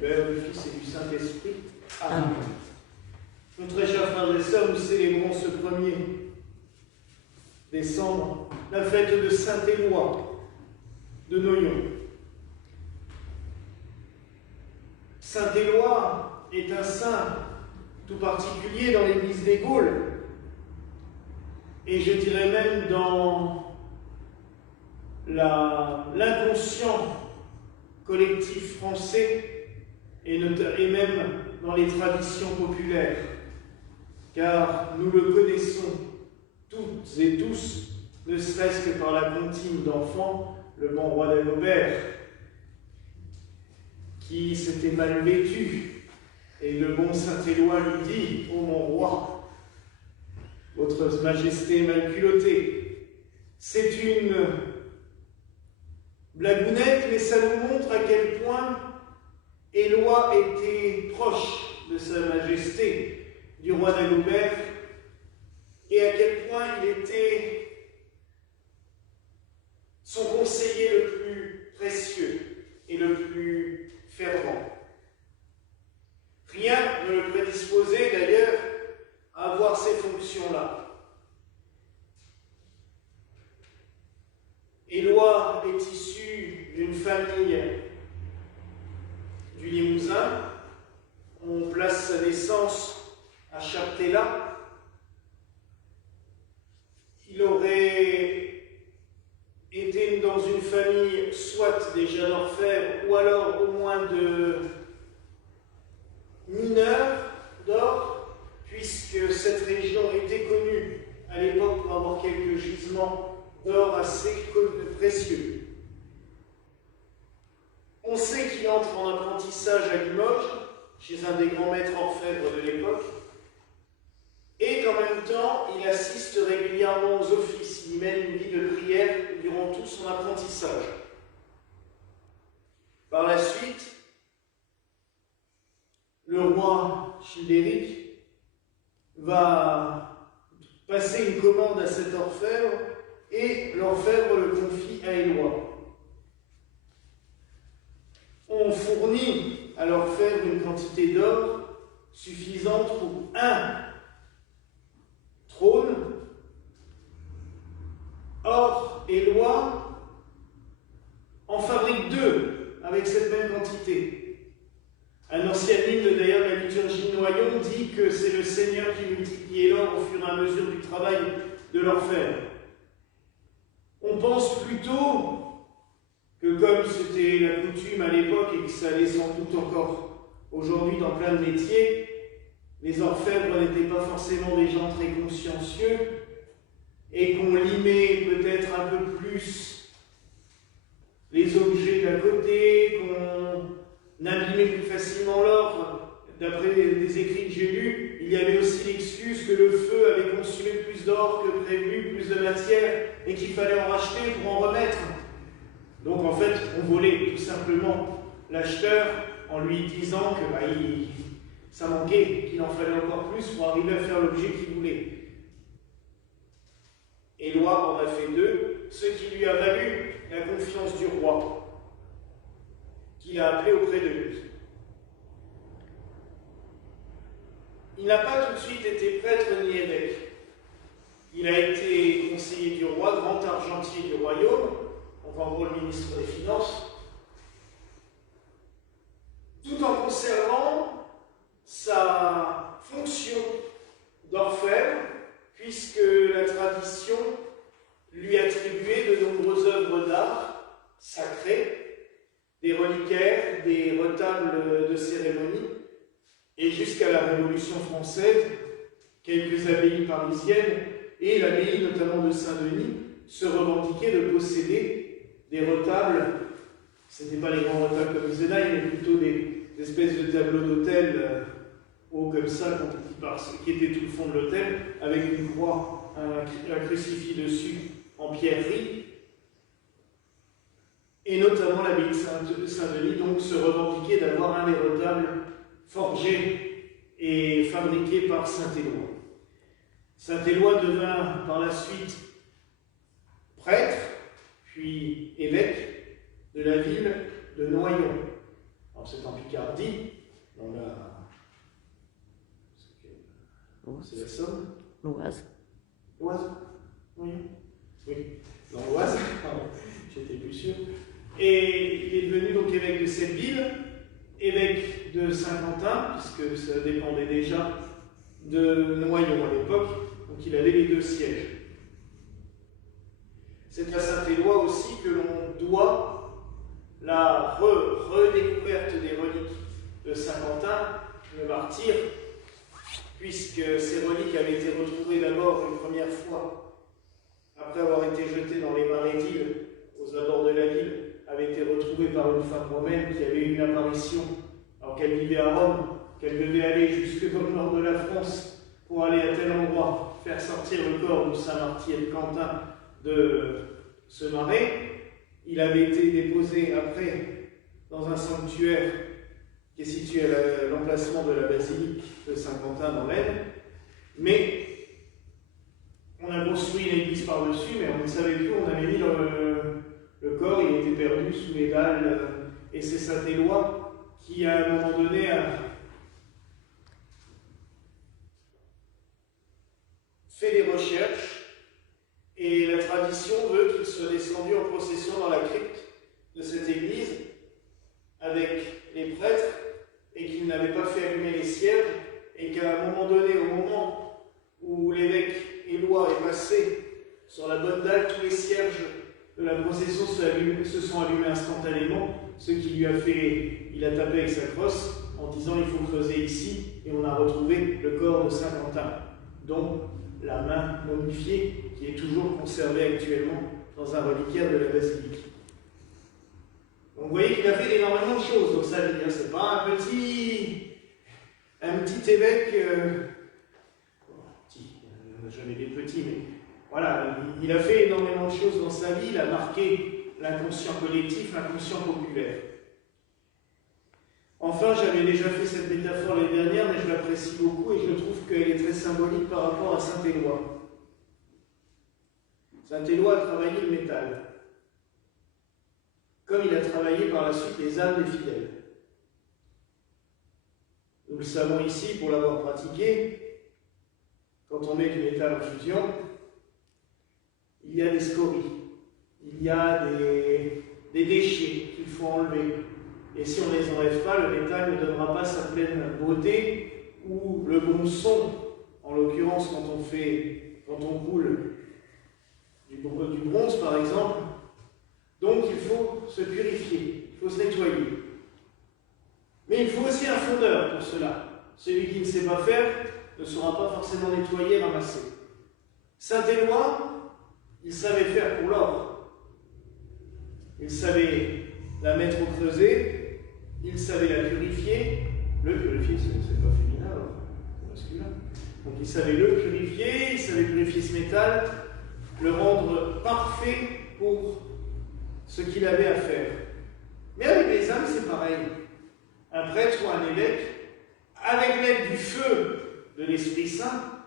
Père, du Fils et du Saint-Esprit. Amen. Amen. Mes très chers frères et sœurs, nous célébrons ce 1er décembre la fête de Saint-Éloi de Noyon. Saint-Éloi est un saint tout particulier dans l'Église des Gaules, et je dirais même dans l'inconscient collectif français et même dans les traditions populaires, car nous le connaissons toutes et tous, ne serait-ce que par la comptine d'enfants, le bon roi d'Agobert, qui s'était mal vêtu, et le bon Saint-Éloi lui dit « Ô mon roi, votre majesté est mal culottée ». C'est une blagounette, mais ça nous montre à quel point Éloi était proche de sa majesté, du roi d'Agobert, et à quel point il était son conseiller le plus précieux et le plus fervent. Rien ne le prédisposait d'ailleurs à avoir ces fonctions-là. Éloi est issu d'une famille du Limousin. On place sa naissance à Chaptella. Il aurait été dans une famille soit déjà d'orfèvres ou alors au moins de mineurs d'or, puisque cette région était connue à l'époque pour avoir quelques gisements d'or assez précieux. On sait qu'il entre en apprentissage à Limoges, chez un des grands maîtres orfèvres de l'époque, et qu'en même temps, il assiste régulièrement aux offices. Il mène une vie de prière durant tout son apprentissage. Par la suite, le roi Childéric va passer une commande à cet orfèvre et l'orfèvre le confie à Éloi. On fournit à l'orfèvre une quantité d'or suffisante pour un trône. Or, Éloi en fabrique 2 avec cette même quantité. Un ancien hymne, d'ailleurs, la liturgie de Noyon, dit que c'est le Seigneur qui multipliait l'or au fur et à mesure du travail de l'orfèvre. On pense plutôt que comme c'était la coutume à l'époque et que ça l'est sans doute encore aujourd'hui dans plein de métiers, les orfèvres n'étaient pas forcément des gens très consciencieux et qu'on limait peut-être un peu plus les objets d'à côté, qu'on abîmait plus facilement l'or. D'après des écrits que j'ai lus, il y avait aussi l'excuse que le feu avait consumé plus d'or que prévu, plus de matière, et qu'il fallait en racheter pour en remettre. Donc en fait, on volait tout simplement l'acheteur en lui disant que ça manquait, qu'il en fallait encore plus pour arriver à faire l'objet qu'il voulait. Éloi en a fait 2, ce qui lui a valu la confiance du roi, qu'il a appelé auprès de lui. Il n'a pas tout de suite été prêtre ni évêque. Il a été conseiller du roi, grand argentier du royaume, donc en gros le ministre des Finances, tout en conservant sa fonction d'orfèvre, puisque la tradition lui attribuait de nombreuses œuvres d'art sacrées, des reliquaires, des retables de cérémonie, et jusqu'à la Révolution française, quelques abbayes parisiennes, et l'abbaye notamment de Saint-Denis, se revendiquaient de posséder des retables. Ce n'étaient pas les grands retables comme Zenaï, mais plutôt des espèces de tableaux d'autel hauts comme ça, qui étaient tout le fond de l'autel, avec une croix, un crucifix dessus en pierrerie. Et notamment l'abbaye de Saint-Denis, donc, se revendiquait d'avoir un des retables forgés et fabriqués par Saint-Éloi. Saint-Éloi devint par la suite prêtre, puis évêque de la ville de Noyon, Alors c'est en Picardie, dans la... C'est la Somme. L'Oise. L'Oise. Oui. Oui. Dans l'Oise, j'étais plus sûr. Et il est devenu donc évêque de cette ville, évêque de Saint-Quentin, puisque ça dépendait déjà de Noyon à l'époque, donc il avait les deux sièges. C'est à Saint-Éloi aussi que l'on doit la redécouverte des reliques de Saint-Quentin, le martyr, puisque ces reliques avaient été retrouvées d'abord une première fois, après avoir été jetées dans les marais d'Île, aux abords de la ville, avaient été retrouvées par une femme romaine qui avait eu une apparition, alors qu'elle vivait à Rome, qu'elle devait aller jusque dans le nord de la France pour aller à tel endroit, faire sortir le corps de Saint Martyr de Quentin de ce marais. Il avait été déposé après dans un sanctuaire qui est situé à l'emplacement de la basilique de Saint-Quentin dans l'Aisne, mais on a construit une église par-dessus, mais on ne savait plus, on avait mis le corps, il était perdu sous les dalles, et c'est Saint-Éloi qui, à un moment donné, a fait des recherches, et la tradition veut qu'il soit descendu en procession dans la crypte de cette église avec les prêtres, et qu'il n'avait pas fait allumer les cierges, et qu'à un moment donné, au moment où l'évêque Éloi est passé sur la bonne dalle, tous les cierges de la procession se sont allumés instantanément, ce qui lui a fait, il a tapé avec sa crosse en disant il faut creuser ici, et on a retrouvé le corps de Saint Quentin, dont la main momifiée qui est toujours conservée actuellement dans un reliquaire de la basilique. Donc vous voyez qu'il a fait énormément de choses dans sa vie, hein. C'est pas un petit évêque, petit, il n'y en a jamais des petits, mais voilà, il a fait énormément de choses dans sa vie, il a marqué l'inconscient collectif, l'inconscient populaire. Enfin, j'avais déjà fait cette métaphore l'année dernière, mais je l'apprécie beaucoup et je trouve qu'elle est très symbolique par rapport à Saint-Éloi. Saint-Éloi a travaillé le métal, comme il a travaillé par la suite les âmes des fidèles. Nous le savons ici pour l'avoir pratiqué, quand on met du métal en fusion, il y a des scories, il y a des déchets qu'il faut enlever. Et si on ne les enlève pas, le métal ne donnera pas sa pleine beauté ou le bon son. En l'occurrence, quand on coule du bronze par exemple. Donc il faut se purifier, il faut se nettoyer. Mais il faut aussi un fondeur pour cela. Celui qui ne sait pas faire ne sera pas forcément nettoyé, ramassé. Saint-Éloi, il savait faire pour l'or. Il savait la mettre au creuset, il savait la purifier. Le purifier, c'est pas féminin, c'est masculin. Donc il savait le purifier, il savait purifier ce métal, le rendre parfait pour ce qu'il avait à faire. Mais avec les âmes, c'est pareil. Un prêtre ou un évêque, avec l'aide du feu de l'Esprit Saint,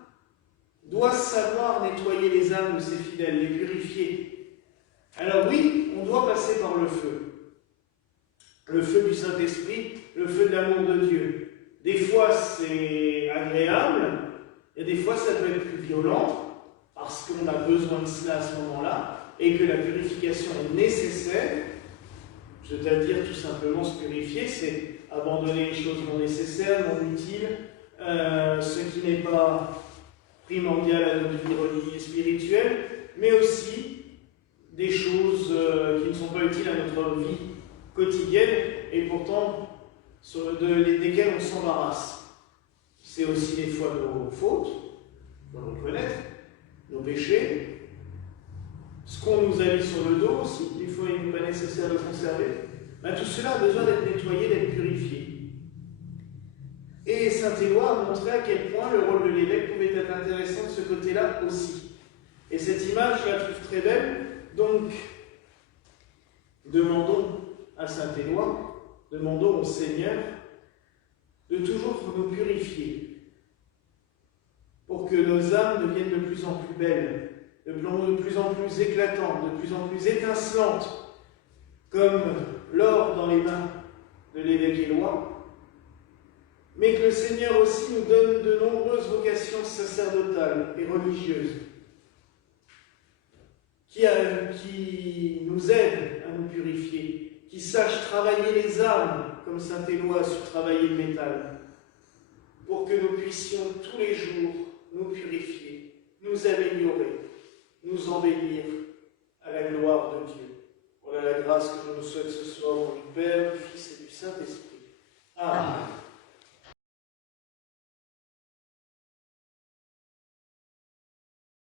doit savoir nettoyer les âmes de ses fidèles, les purifier. Alors oui, on doit passer par le feu du Saint-Esprit, le feu de l'amour de Dieu. Des fois, c'est agréable, et des fois, ça peut être plus violent, parce qu'on a besoin de cela à ce moment-là, et que la purification est nécessaire. C'est-à-dire tout simplement se purifier, c'est abandonner les choses non nécessaires, non utiles, ce qui n'est pas primordial à notre vie religieuse et spirituelle, mais aussi des choses qui ne sont pas utiles à notre vie quotidienne et pourtant desquelles on s'embarrasse. C'est aussi des fois nos fautes, il faut le reconnaître, nos péchés, ce qu'on nous a mis sur le dos aussi, des fois il n'est pas nécessaire de conserver. Ben, tout cela a besoin d'être nettoyé, d'être purifié. Et Saint-Éloi a montré à quel point le rôle de l'évêque pouvait être intéressant de ce côté-là aussi. Et cette image, je la trouve très belle. Donc, demandons à Saint-Éloi, demandons au Seigneur de toujours nous purifier pour que nos âmes deviennent de plus en plus belles, de plus en plus éclatantes, de plus en plus étincelantes, comme l'or dans les mains de l'évêque Éloi, mais que le Seigneur aussi nous donne de nombreuses vocations sacerdotales et religieuses qui nous aident à nous purifier, qui sachent travailler les âmes, comme saint Éloi a su travailler le métal, pour que nous puissions tous les jours nous purifier, nous améliorer, nous embellir à la gloire de Dieu. Voilà la grâce que je nous souhaite ce soir au nom du Père, du Fils et du Saint-Esprit. Amen.